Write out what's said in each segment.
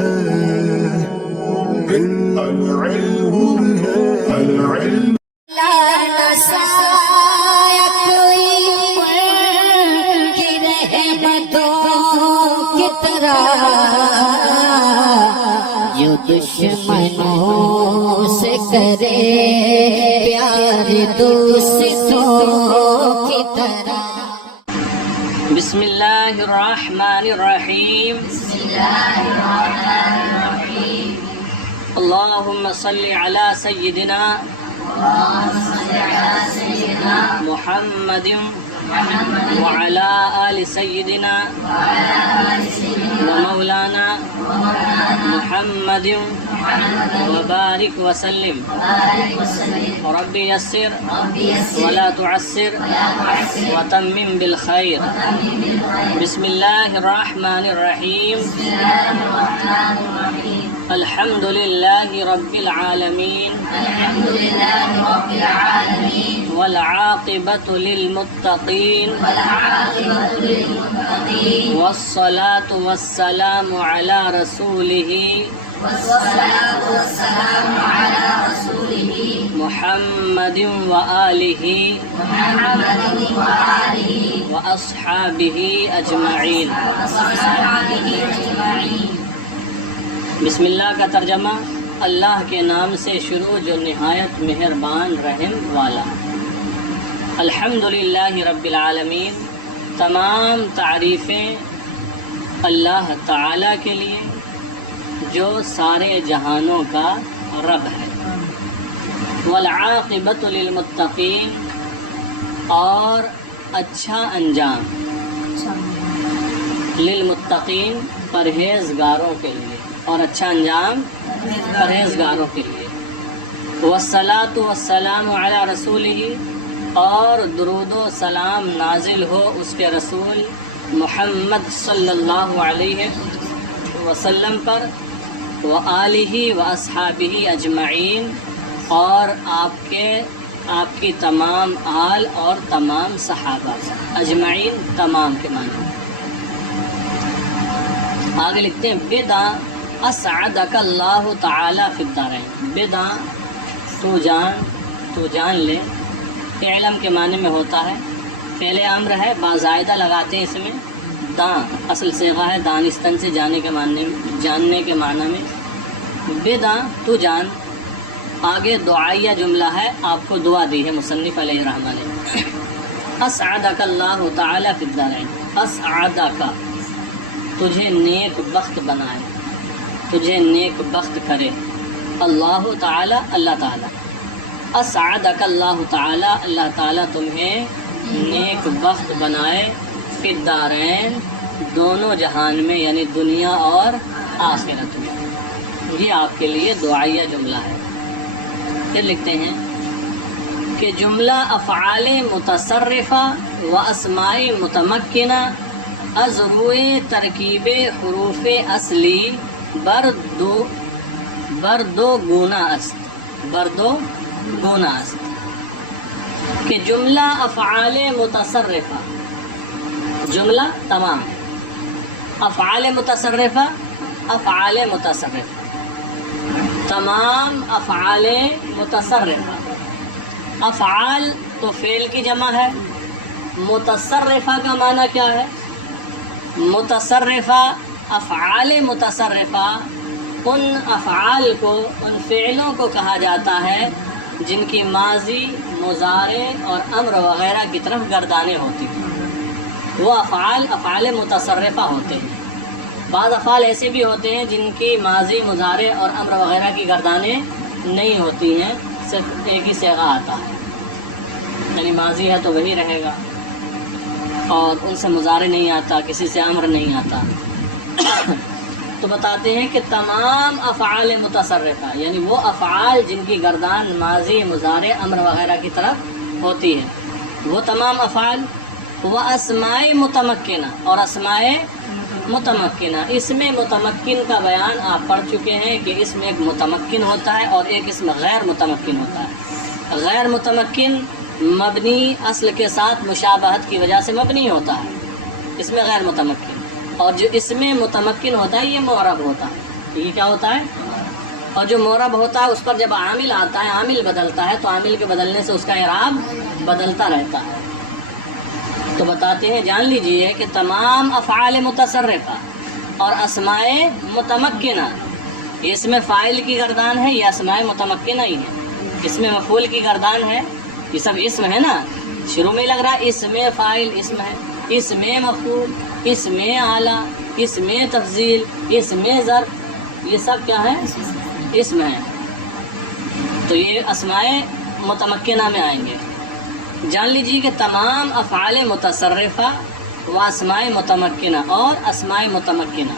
ہے العلم ہے العلم جو دشمنوں سے کرے پیار دوستوں کی طرح. بسم اللہ الرحمن الرحیم. اللہم صلی علی سیدنا محمد وعلى آل سيدنا ومولانا محمد وبارك وسلم. رب يسر ولا تعسر وتمم بالخير. بسم الله الرحمن الرحيم. الحمد لله رب العالمين والعاقبة للمتقين والصلاة والسلام على رسوله محمد وآله وأصحابه أجمعين. بسم اللہ کا ترجمہ. اللہ کے نام سے شروع جو نہایت مہربان رحم والا. الحمدللہ رب العالمین. تمام تعریفیں اللہ تعالیٰ کے لیے جو سارے جہانوں کا رب ہے. والعاقبۃ للمتقین. اور اچھا انجام للمتقین پرہیزگاروں کے لیے، اور اچھا انجام پرہیزگاروں کے لیے. والصلاۃ والسلام علی رسولہ. اور درود و سلام نازل ہو اس کے رسول محمد صلی اللہ علیہ وسلم پر. وآلہ واصحابہ اجمعین. اور آپ کی تمام آل اور تمام صحابہ. اجمعین تمام کے معنی. آگے لکھتے ہیں بدع اسعدک اللہ تعالی فی الدارین. بدع تو جان لے. علم کے معنی میں ہوتا ہے، فعل امر ہے، بازائدہ لگاتے ہیں اس میں. داں اصل صیغہ ہے دانستن سے جاننے کے معنی میں. بدع تو جان. آگے دعائیہ جملہ ہے، آپ کو دعا دی ہے مصنف علیہ الرحمہ نے. اسعدک اللہ تعالی فی الدارین. اسعدک تجھے نیک بخت بنائے، تجھے نیک بخت کرے. اللہ تعالی اللہ تعالی. اسعدک اللہ تعالی اللہ تعالی تمہیں نیک بخت بنائے. فی الدارین دونوں جہان میں، یعنی دنیا اور آخرت میں. یہ آپ کے لیے دعائیہ جملہ ہے. پھر لکھتے ہیں کہ جملہ افعال متصرفہ و اسماء متمکنہ از روئے ترکیب حروف اصلی بردو گونا است. کہ جملہ افعال متصرفہ، جملہ تمام افعال متصرفہ تمام افعال متصرفہ. افعال تو فعل کی جمع ہے. متصرفہ کا معنی کیا ہے؟ متصرفہ افعال متصرفہ ان افعال کو، ان فعلوں کو کہا جاتا ہے جن کی ماضی، مضارع اور امر وغیرہ کی طرف گردانیں ہوتی ہیں. وہ افعال متصرفہ ہوتے ہیں. بعض افعال ایسے بھی ہوتے ہیں جن کی ماضی، مضارع اور امر وغیرہ کی گردانیں نہیں ہوتی ہیں، صرف ایک ہی صیغہ آتا ہے. یعنی ماضی ہے تو وہی رہے گا، اور ان سے مضارع نہیں آتا، کسی سے امر نہیں آتا. تو بتاتے ہیں کہ تمام افعال متصرفہ، یعنی وہ افعال جن کی گردان ماضی، مضارع، امر وغیرہ کی طرف ہوتی ہے، وہ تمام افعال. وہ اسماء متمکنہ. اور اسماء متمکنہ، اس میں متمکن کا بیان آپ پڑھ چکے ہیں کہ اس میں ایک متمکن ہوتا ہے اور ایک اس میں غیر متمکن ہوتا ہے. غیر متمکن مبنی اصل کے ساتھ مشابہت کی وجہ سے مبنی ہوتا ہے، اس میں غیر متمکن. اور جو اس میں متمکن ہوتا ہے یہ معرب ہوتا ہے. یہ کیا ہوتا ہے؟ اور جو مورب ہوتا ہے اس پر جب عامل آتا ہے، عامل بدلتا ہے، تو عامل کے بدلنے سے اس کا اعراب بدلتا رہتا ہے۔ تو بتاتے ہیں، جان لیجئے کہ تمام افعال متصرفہ اور اسماء متمکنہ، یہ اس میں فاعل کی گردان ہے، یہ اسماء متمکنہ ہی ہے، اس میں مفعول کی گردان ہے، یہ سب اسم ہے نا، شروع میں لگ رہا ہے اس میں فاعل اسم ہے، اس میں مفعول، اس میں اعلیٰ، اس میں تفضیل، اس میں ظرف، یہ سب کیا ہے؟ اسم ہے۔ تو یہ اسماء متمکنہ میں آئیں گے۔ جان لیجیے کہ تمام افعال متصرفہ و اسماء متمکنہ اور اسماء متمکنہ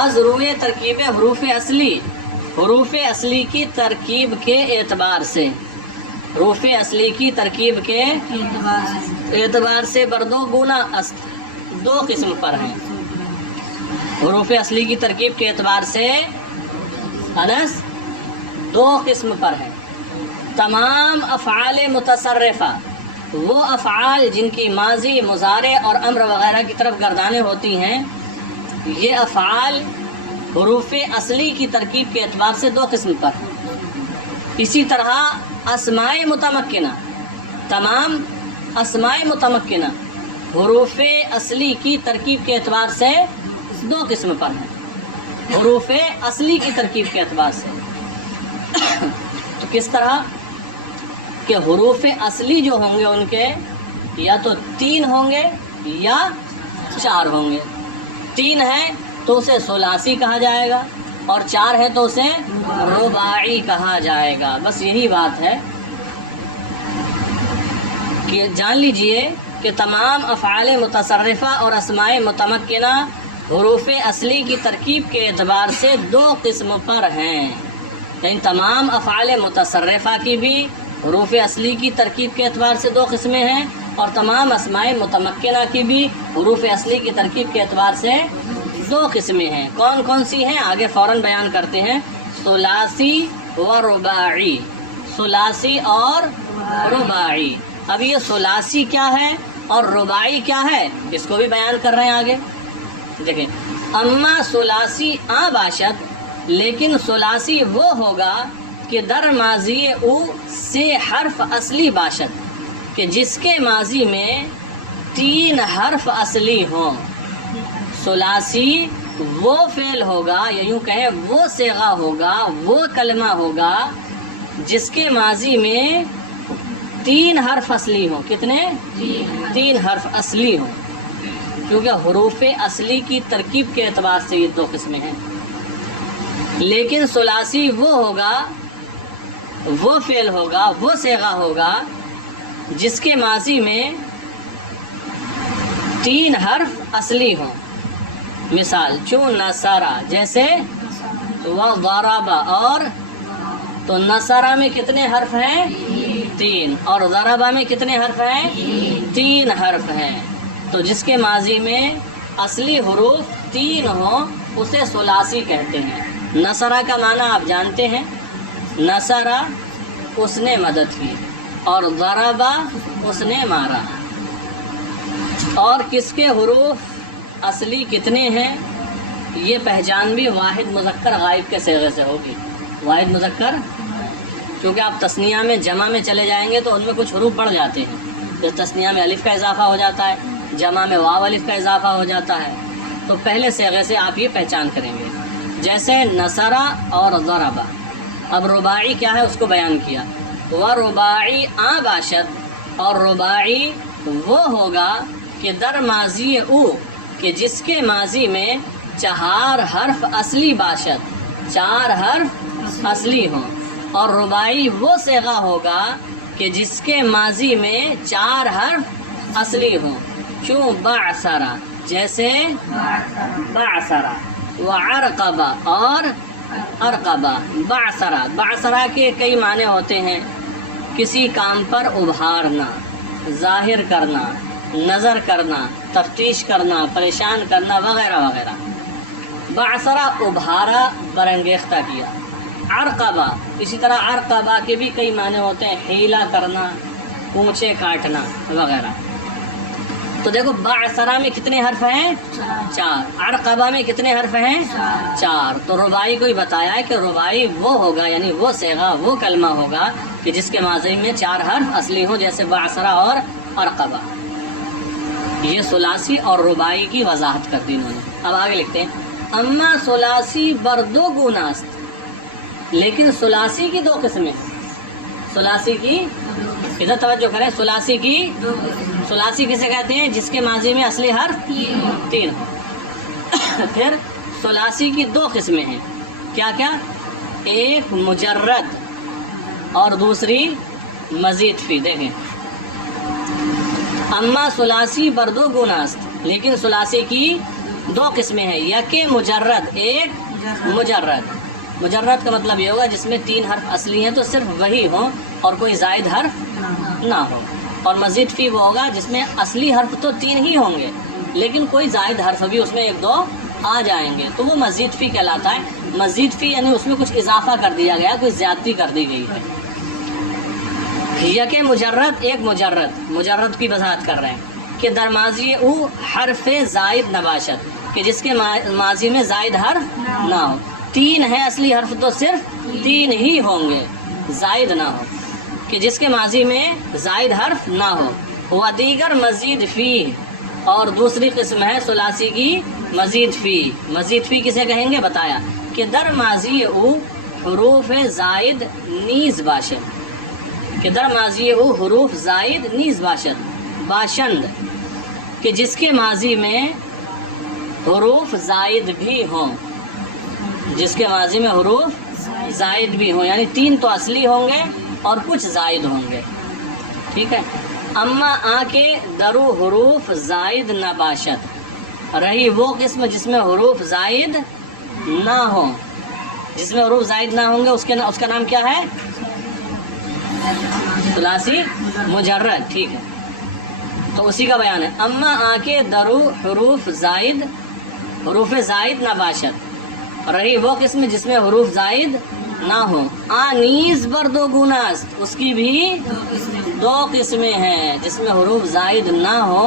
از روئے ترکیب حروف اصلی کی ترکیب کے اعتبار سے، حروف اصلی کی ترکیب کے اعتبار سے بردو گنا دو قسم پر ہیں۔ حروف اصلی کی ترکیب کے اعتبار سے انس دو قسم پر ہے۔ تمام افعال متصرفہ، وہ افعال جن کی ماضی، مضارع اور امر وغیرہ کی طرف گردانیں ہوتی ہیں، یہ افعال حروف اصلی کی ترکیب کے اعتبار سے دو قسم پر ہیں۔ اسی طرح اسماء متمکنہ، تمام اسماء متمکنہ حروف اصلی کی ترکیب کے اعتبار سے دو قسم پر ہیں، حروف اصلی کی ترکیب کے اعتبار سے۔ تو کس طرح کہ حروف اصلی جو ہوں گے ان کے یا تو 3 ہوں گے یا 4 ہوں گے۔ 3 ہے تو اسے ثلاثی کہا جائے گا، اور 4 ہے تو اسے رباعی کہا جائے گا۔ بس یہی بات ہے کہ جان لیجئے کہ تمام افعال متصرفہ اور اسماء متمکنہ حروف اصلی کی ترکیب کے اعتبار سے دو قسم پر ہیں، یعنی تمام افعال متصرفہ کی بھی حروف اصلی کی ترکیب کے اعتبار سے دو قسمیں ہیں، اور تمام اسماء متمکنہ کی بھی حروف اصلی کی ترکیب کے اعتبار سے دو قسمیں ہیں۔ کون کون سی ہیں؟ آگے فوراً بیان کرتے ہیں۔ ثلاثی و رباعی، ثلاثی اور رباعی۔ اب یہ ثلاثی کیا ہے اور رباعی کیا ہے، اس کو بھی بیان کر رہے ہیں آگے۔ دیکھیں، اما ثلاثی آ باشد، لیکن ثلاثی وہ ہوگا کہ در ماضی او سے حرف اصلی باشد، کہ جس کے ماضی میں 3 حرف اصلی ہوں۔ ثلاثی وہ فعل ہوگا، یا یوں کہیں وہ صیغہ ہوگا، وہ کلمہ ہوگا جس کے ماضی میں 3 حرف اصلی ہوں۔ کتنے؟ 3 حرف اصلی ہوں، کیونکہ حروف اصلی کی ترکیب کے اعتبار سے یہ دو قسمیں ہیں۔ لیکن ثلاثی وہ ہوگا، وہ فعل ہوگا، وہ صیغہ ہوگا جس کے ماضی میں 3 حرف اصلی ہوں۔ مثال چون نصارہ، جیسے وضرب، اور تو نصارہ میں کتنے حرف ہیں؟ 3، اور ضربہ میں کتنے حرف ہیں؟ 3 حرف ہیں۔ تو جس کے ماضی میں اصلی حروف 3 ہوں اسے ثلاثی کہتے ہیں۔ نصرہ کا معنی آپ جانتے ہیں، نصرہ اس نے مدد کی، اور ضربہ اس نے مارا۔ اور کس کے حروف اصلی کتنے ہیں یہ پہچان بھی واحد مذکر غائب کے صیغے سے ہوگی۔ واحد مذکر، کیونکہ آپ تثنیہ میں جمع میں چلے جائیں گے تو ان میں کچھ حروف بڑھ جاتے ہیں، پھر تثنیہ میں الف کا اضافہ ہو جاتا ہے، جمع میں واو الف کا اضافہ ہو جاتا ہے، تو پہلے صیغے سے آپ یہ پہچان کریں گے، جیسے نصرہ اور ضربہ۔ اب رباعی کیا ہے اس کو بیان کیا، ورباعی آ باشد، اور رباعی وہ ہوگا کہ در ماضی او، کہ جس کے ماضی میں 4 حرف اصلی باشد، 4 حرف اصلی ہوں، اور رباعی وہ صیغہ ہوگا کہ جس کے ماضی میں 4 حرف اصلی ہوں، چون بعثرہ، جیسے بعثرہ، وعرقبہ اور ارقبہ۔ بعثرہ، بعثرہ کے کئی معنی ہوتے ہیں، کسی کام پر ابھارنا، ظاہر کرنا، نظر کرنا، تفتیش کرنا، پریشان کرنا وغیرہ وغیرہ۔ بعثرہ ابھارا، برانگیختہ کیا۔ عرقبہ، اسی طرح عرقبہ کے بھی کئی معنی ہوتے ہیں، حیلہ کرنا، پونچھے کاٹنا وغیرہ۔ تو دیکھو بعثرہ میں کتنے حرف ہیں؟ 4. عرقبہ میں کتنے حرف ہیں؟ 4. تو رباعی کو ہی بتایا ہے کہ رباعی وہ ہوگا، یعنی وہ صیغہ، وہ کلمہ ہوگا کہ جس کے ماضی میں 4 حرف اصلی ہوں، جیسے بعثرہ اور عرقبہ. یہ ثلاثی اور رباعی کی وضاحت کر دی انہوں نے. اب آگے لکھتے ہیں اما ثلاثی بردو گوناست، لیکن ثلاثی کی 2 قسمیں. ثلاثی کی ادھر توجہ کریں، ثلاثی کی ثلاثی کسے کہتے ہیں؟ جس کے ماضی میں اصلی حرف 3 ہو. پھر ثلاثی کی 2 قسمیں ہیں. کیا کیا؟ ایک مجرد اور دوسری مزید فی. دیکھیں اما ثلاثی بردو گوناست، لیکن ثلاثی کی 2 قسمیں ہیں. یک مجرد، ایک مجرد. مجرد کا مطلب یہ ہوگا جس میں 3 حرف اصلی ہیں تو صرف وہی ہوں اور کوئی زائد حرف نہ ہو. اور مزید فی وہ ہوگا جس میں اصلی حرف تو 3 ہی ہوں گے لیکن کوئی زائد حرف بھی اس میں 1-2 آ جائیں گے، تو وہ مزید فی کہلاتا ہے. مزید فی یعنی اس میں کچھ اضافہ کر دیا گیا، کوئی زیادتی کر دی گئی ہے. یک مجرد، ایک مجرد. مجرد کی وضاحت کر رہے ہیں کہ در ماضی او حرف زائد نباشت، کہ جس کے ماضی میں زائد حرف نہ ہو. 3 ہے اصلی حرف تو صرف 3 ہی ہوں گے، زائد نہ ہو. کہ جس کے ماضی میں زائد حرف نہ ہو. و دیگر مزید فی، اور دوسری قسم ہے ثلاثی کی مزید فی. مزید فی کسے کہیں گے؟ بتایا کہ در ماضی او حروف زائد نیز باشد، کہ در ماضی او حروف زائد نیز باشد باشند، کہ جس کے ماضی میں حروف زائد بھی ہوں. جس کے ماضی میں حروف زائد بھی ہوں، یعنی 3 تو اصلی ہوں گے اور کچھ زائد ہوں گے. ٹھیک ہے. اما آ کے درو حروف زائد نہ باشد، رہی وہ قسم جس میں حروف زائد نہ ہوں. جس میں حروف زائد نہ ہوں گے اس کا نام کیا ہے؟ ثلاثی مجرد. ٹھیک ہے، تو اسی کا بیان ہے. اما آ کے درو حروف زائد نہ باشد، رہی وہ قسم جس میں حروف زائد نہ ہو. آنیز بردو گوناست، اس کی بھی 2 قسمیں ہیں جس میں حروف زائد نہ ہو،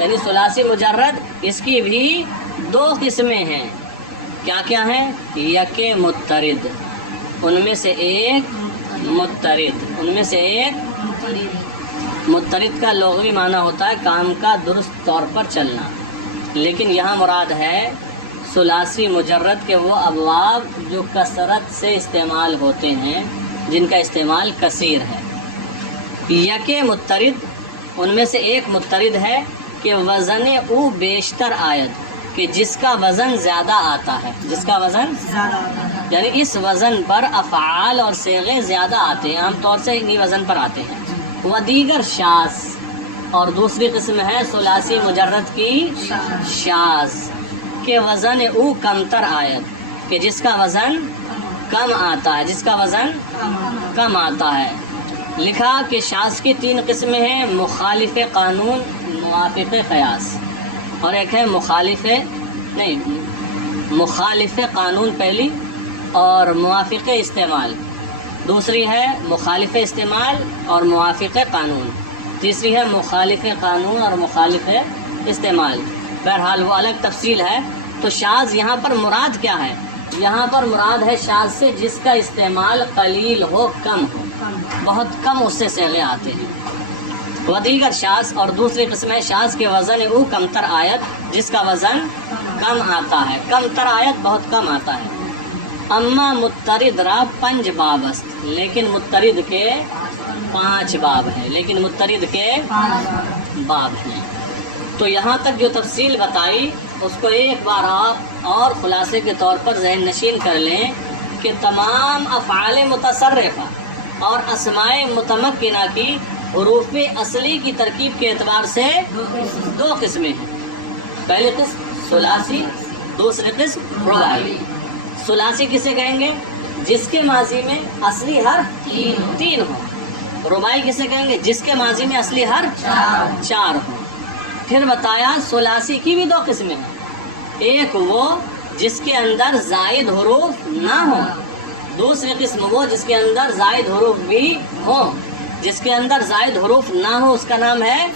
یعنی ثلاثی مجرد. اس کی بھی 2 قسمیں ہیں. کیا کیا ہیں؟ یک مضطرد، ان میں سے ایک مضطرد. ان میں سے ایک مضطرد کا لغوی معنی ہوتا ہے کام کا درست طور پر چلنا، لیکن یہاں مراد ہے ثلاثی مجرد کے وہ ابواب جو کثرت سے استعمال ہوتے ہیں، جن کا استعمال کثیر ہے. یک مضطرد، ان میں سے ایک مضطرد ہے کہ وزن او بیشتر آید، کہ جس کا وزن زیادہ آتا ہے. جس کا وزن یعنی اس وزن پر افعال اور صیغے زیادہ آتے ہیں، عام طور سے انہی وزن پر آتے ہیں. و دیگر شاذ، اور دوسری قسم ہے ثلاثی مجرد کی شاذ، کہ وزن او کمتر آیت، کہ جس کا وزن کم آتا ہے. جس کا وزن کم آتا ہے. لکھا کہ شاذ کی 3 قسمیں ہیں: مخالف قانون، موافق قیاس، اور ایک ہے مخالف قانون پہلی اور موافق استعمال. دوسری ہے مخالف استعمال اور موافق قانون. تیسری ہے مخالف قانون اور مخالف استعمال. بہرحال وہ الگ تفصیل ہے. تو شاذ یہاں پر مراد کیا ہے؟ یہاں پر مراد ہے شاذ سے جس کا استعمال قلیل ہو، کم ہو، بہت کم اس سے صیغے آتے ہیں. و دیگر شاذ، اور دوسری قسم ہے شاذ کے وزن او کمتر آیت، جس کا وزن کم آتا ہے. کمتر آیت بہت کم آتا ہے. اما مضطرد را 5 باب است، لیکن مضطرد کے 5 باب ہیں. لیکن مضطرد کے باب ہیں. تو یہاں تک جو تفصیل بتائی اس کو ایک بار آپ اور خلاصے کے طور پر ذہن نشین کر لیں کہ تمام افعال متصرفہ اور اسماء متمکنہ کی حروف اصلی کی ترکیب کے اعتبار سے 2 قسمیں ہیں. پہلی قسم ثلاثی، دوسری قسم رباعی. ثلاثی کسے کہیں گے؟ جس کے ماضی میں اصلی حرف 3 ہو. رباعی کسے کہیں گے؟ جس کے ماضی میں اصلی حرف 4 ہو. پھر بتایا ثلاثی کی بھی 2 قسمیں ہیں. ایک وہ جس کے اندر زائد حروف نہ ہوں، دوسری قسم وہ جس کے اندر زائد حروف بھی ہوں. جس کے اندر زائد حروف نہ ہو اس کا نام ہے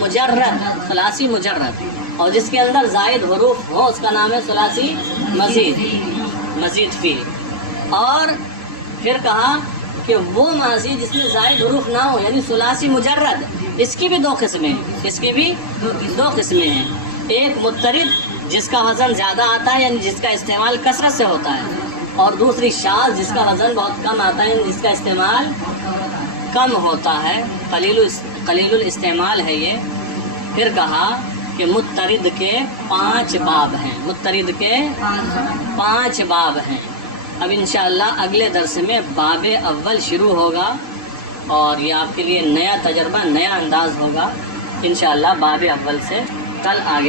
مجرد، ثلاثی مجرد، اور جس کے اندر زائد حروف ہو اس کا نام ہے ثلاثی مزید، مزید فیل۔ اور پھر کہا کہ وہ ماضی جس میں زائد حروف نہ ہو یعنی ثلاثی مجرد، اس کی بھی دو قسمیں ہیں، اس کی بھی دو قسمیں ہیں، ایک مضطرد جس کا وزن زیادہ آتا ہے یعنی جس کا استعمال کثرت سے ہوتا ہے، اور دوسری شاذ جس کا وزن بہت کم آتا ہے یعنی جس کا استعمال کم ہوتا ہے، قلیل الاستعمال ہے یہ۔ پھر کہا کہ مضطرد کے 5 باب ہیں، مضطرد کے 5 باب ہیں۔ اب انشاءاللہ اگلے درس میں باب اول شروع ہوگا اور یہ آپ کے لیے نیا تجربہ، نیا انداز ہوگا انشاءاللہ۔ باب اول سے کل آگے